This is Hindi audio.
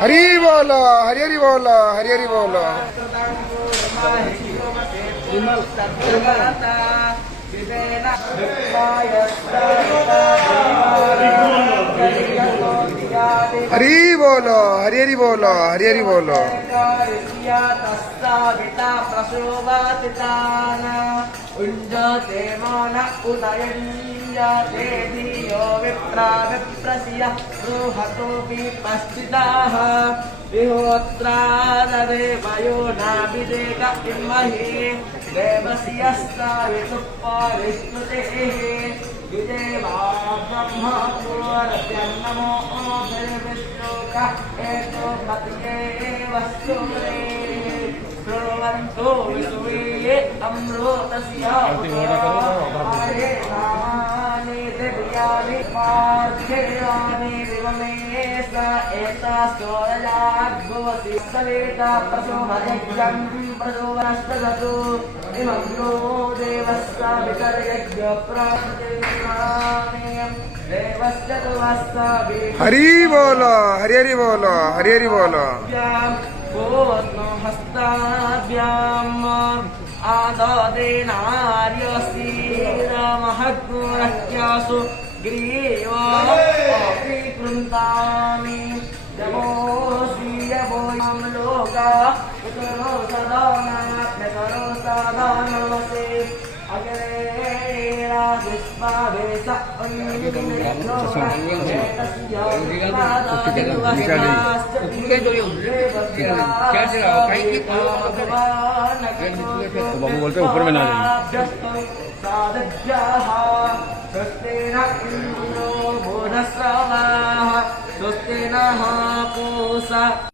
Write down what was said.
हरी बोलो, हरी हरी बोलो, हरी हरी बोलो। हरी बोलो, हरी हरी बोलो, हरी हरी बोलो। विहोत्रादेवयो नाभिदेक इमहि देवस्यस्तावितुप्परिष्णुतेः विदेवा ब्रह्मपूर्णस्य नमो विष्णुक एतो पतये वस्तुरे शृण्वन्तो विश्वे अमृतस्य हरे नामानि दिव्यानि पार्थेयानि विममे स एता सोरयाद्भुवति सवेता प्रसोमयज्ञं प्रसोमस्तदतु इमग्नो देवस्य वितर्यज्ञप्राप्तिर्माणि देवस्य तु वस्तवि हरी बोलो, हरी हरी बोलो, हरी हरी बोलो। हस्ताभ्याम् आददेनार्यसीरमहग्रह्यासु ग्रीवापि कृन्तामि जमोऽसीयवोऽयं लोका पितरो सदानात्मकरो साधानमसे अग्रेराजिस्मावेश बाबू बोलते ऊपर में ना स्वस्ति नः पूषा